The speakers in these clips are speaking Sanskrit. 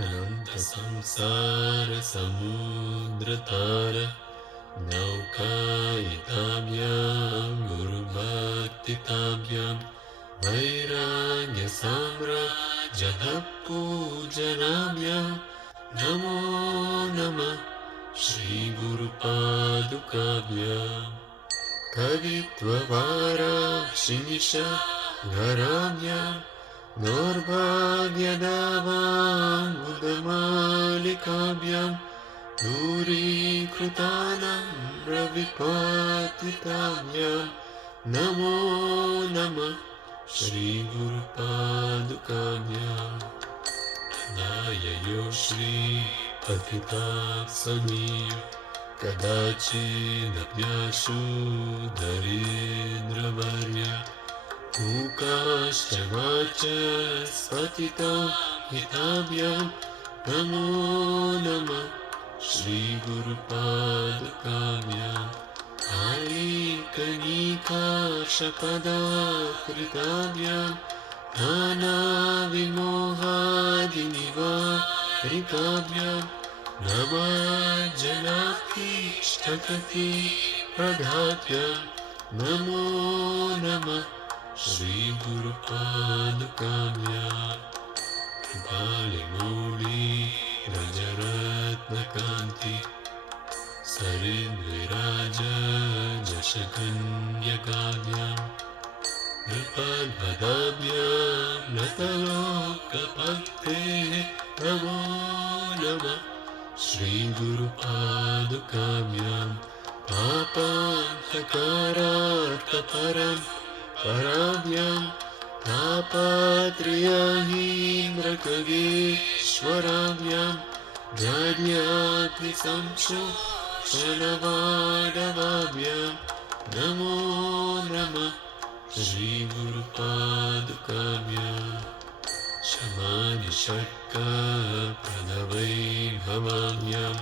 अनन्तसंसारसमुद्रतार नौकायिताभ्यां गुरुभक्तिताभ्यां वैराग्यसाम्राज्यः पूजनाभ्यां नमो नमः श्रीगुरुपादुकाभ्याम् कवित्ववाराशिनिशघराभ्यां दौर्भाग्यदावाङ्गुदमालिकाभ्यां दूरीकृतानां रविपातिताभ्यां नमो नमः श्रीगुरुपादुकाभ्याम् नाययो श्रीपतितात्समीय कदाचिदप्याशु दरिद्रवर्य मूकाश्च वाचस्पतितां हिताभ्यां नमो नमः श्रीगुरुपादुकाभ्याम् आलीकनीकाशपदाकृताभ्यां नानाविमोहादिनिवारिकाभ्यां नमाजनाभीष्टगतिप्रदाभ्यां नमो नमः श्रीगुरुपादुकाभ्याम् बालिमौलिरजरत्नकान्ति सरिद्विराजशकन्यकाभ्यां नृपद्भदाभ्यां नतलोकपक्तेः नमो नमः श्रीगुरुपादुकाभ्यां पापान्तकारार्थपरं पराभ्यां तापात्र्यहीन्द्रखगेश्वराभ्यां दद्याग्निसंशोषणवाडवाभ्यां नमो नमः श्रीगुरुपादुकाभ्याम् शमादिषट्कप्रदवैभवाभ्यां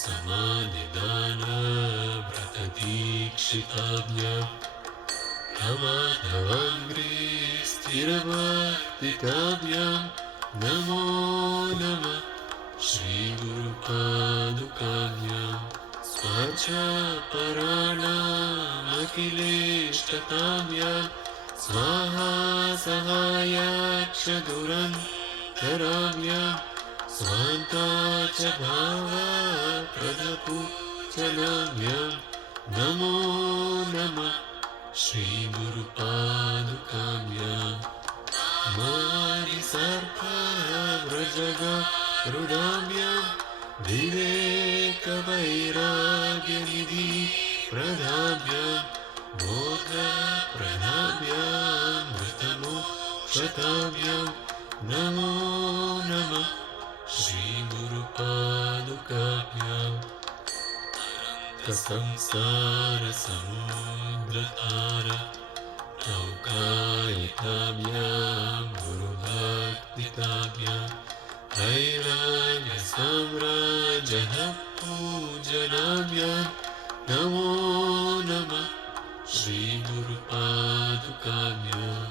समाधिदानव्रतदीक्षिताभ्यां प्रमाधवाङ्घ्रे स्थिरवर्तिकाभ्यां नमो नमः श्रीगुरुपादुकाभ्याम् स्वाचापराणामखिलेष्टताभ्यां स्वाहा सहायाक्षदुरन्तराभ्यां स्वान्ता च भावप्रदपूजनाभ्यां नमो नमः श्रीगुरुपादुकाभ्याम् मारिसर्पव्रजगरुडाभ्यां विवेकवैराग्यनिधि प्रदाभ्यां बोधप्रदाभ्यां मृतमोक्षताभ्यां नमो नमः श्रीगुरुपादुकाभ्याम् संसारसमुद्रतार नौकायिताभ्यां गुरुभक्तिताभ्यां वैराग्यसाम्राज्यः पूजनाभ्यां नमो नमः श्रीगुरुपादुकाभ्याम्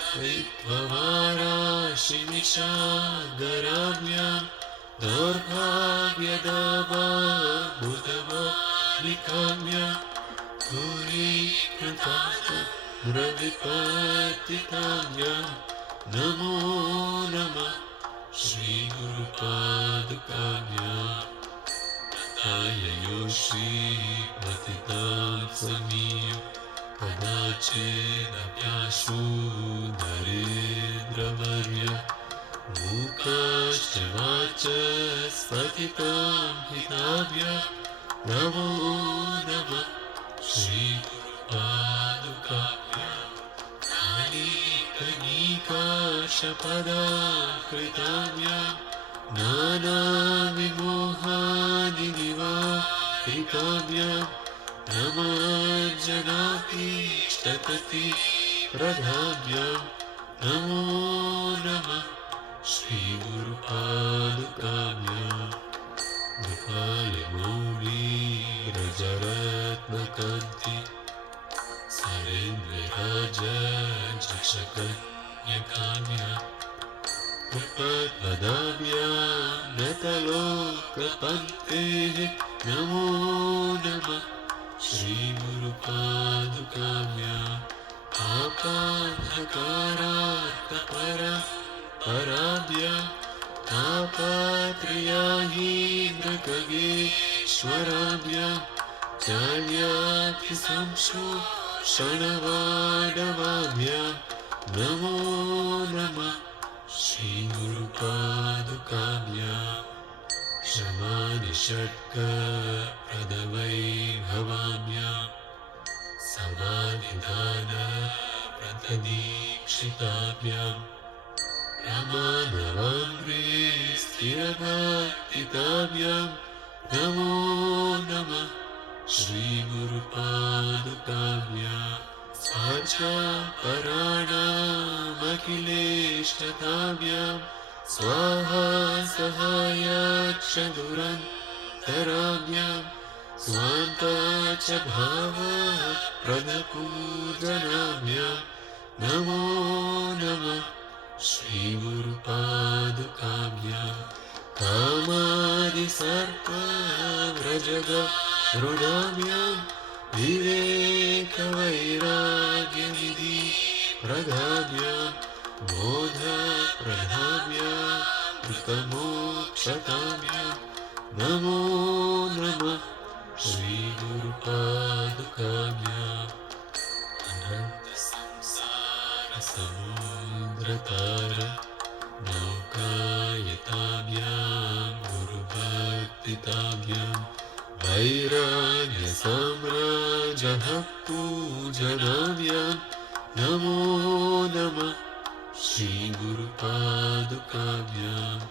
कवित्ववाराशिनिशागराभ्यां दौर्भाग्यदावाभूतमालिकाभ्यां दूरीकृतानां रविपातिताभ्यां नमो नमः श्रीगुरुपादुकाभ्याम् आययो श्रीपतितात्समीय कदाचिदप्याशु दरिद्रवर्य मूकाश्च वाचस्पतितां हिताभ्यां नमो नमः श्रीगुरुपादुकाभ्याम् आलीकनीकाशपदाकृताभ्यां नानाविमोहादिनिवारिकाभ्यां नमाजनाभीष्टगतिप्रदाभ्यां नमो नमः श्रीगुरुपादुकाभ्याम् नृपालिमौलिरजरत्नकान्ति सरिद्विराजशकन्यकाभ्यां कृपद्वदाभ्यां नतलोकपङ्क्तेः नमो नमः श्रीगुरुपादुकाभ्याम् आपादकारार्थपराभ्याम् तापत्रयाहीन्द्रखगेश्वराभ्याम् चाल्याभिसंशोषणवाडवाभ्याम् नमो नमः श्रीगुरुपादुकाभ्याम् शमानिषट्कप्रदवैभवाभ्याम् समाधिदानप्रददीक्षिताभ्याम् प्रमाणवाङ्घ्रे स्थिरभक्तिताभ्याम् नमो नमः श्रीगुरुपादुकाभ्याम् स्वाचापराणामखिलेशताभ्याम् स्वाहा सहायाक्षदुरन्तराभ्याम् स्वान्ता च भावप्रदपूजनाभ्याम् नमो नमः श्रीगुरुपादुकाभ्याम् कामादिसर्पव्रजगरुडाभ्याम् विवेकवैराग्यनिधि प्रदाभ्याम् बोधप्रदाभ्याम् कृतमोक्षताभ्याम् नमो नमः श्रीगुरुपादुकाभ्याम् अनन्तसंसारसमुद्रतार नौकायताभ्याम् गुरुभक्तिताभ्याम् वैराग्यसाम्राजः पूजनाभ्याम् नमो नमः श्रीगुरुपादुकाभ्याम्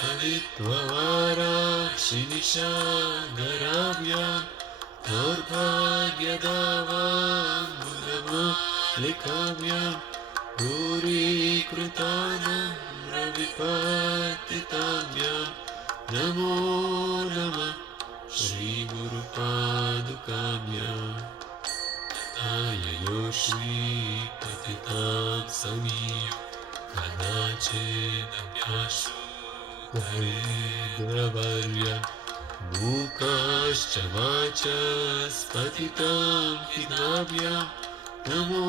हरित्ववाराशिनिशागराभ्याम् दौर्भाग्यदावाम्बुदमालिकाभ्याम् दूरीकृतानम्रविपतिताभ्याम् नमो नमः श्रीगुरुपादुकाभ्याम् तथाययो श्रीपतितां समीय कदाचिदभ्यासु हरेन्द्रवर्य मूकाश्च वाचस्पतितां हिताभ्याम् नमो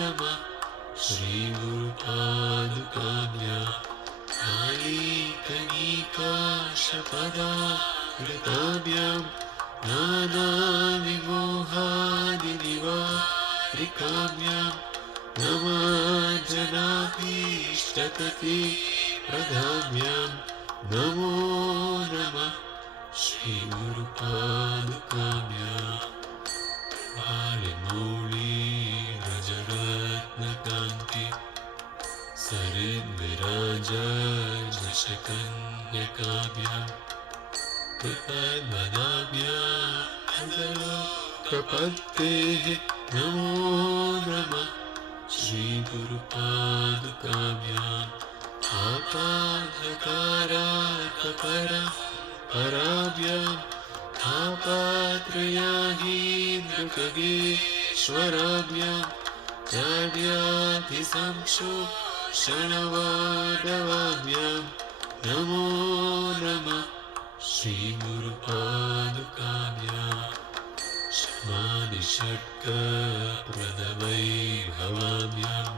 नमः श्रीगुरुपादुकाभ्याम् कालीकनीकाशपदाकृताभ्याम् नानाविमोहादिनिवारिकाभ्याम् नमार्जनाभीष्टकति प्रदाभ्याम् नमो नमः श्रीगुरुपादुकाभ्याम् पालिमौळिव्रजरत्नकान्ति सरिद्विराजशकन्यकाभ्याम् कृपद्वदाभ्याम् नतलोकपङ्क्तेः नमो नमः श्रीगुरुपादुकाभ्याम् आपादकारार्थपराभ्याम् तापत्रयाहीन्द्रखगेश्वराभ्याम् चाल्याभिसंशोषणवाडवाभ्याम् नमो नमः श्रीगुरुपादुकाभ्याम् शमादिषट्कप्रदवैभवाभ्याम्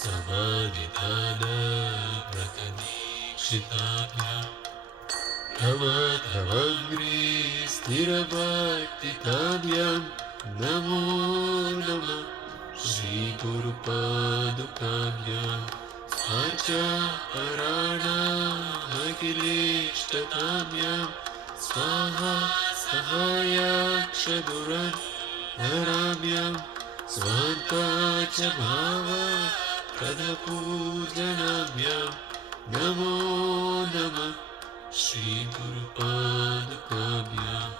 समाधिदानव्रतदीक्षिताभ्याम् प्रमाथवग्रे स्थिरभक्तिताभ्याम् नमो नमः श्रीगुरुपादुकाभ्याम् स्वाचापराणामखिलेष्टताभ्याम् स्वाहा सहायाक्षदुरन्तराभ्याम् स्वान्ता च भावप्रदपूजनाभ्याम् नमो नमः श्रीगुरुपादुकाभ्याम्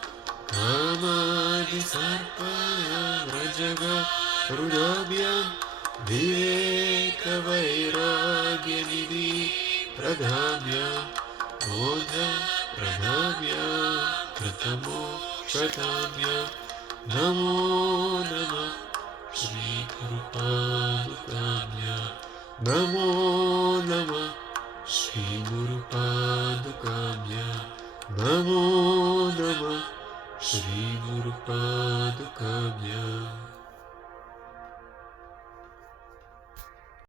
कामादिसर्पव्रजगरुडाभ्याम् विवेकवैराग्यनिधि प्रदाभ्याम् बोधप्रदाभ्याम् कृतमोक्षताभ्याम् नमो नमः श्रीगुरुपादुकाभ्याम् नमो नमः श्रीगुरुपादुकाभ्यां नमो नमः श्रीगुरुपादुकाभ्यां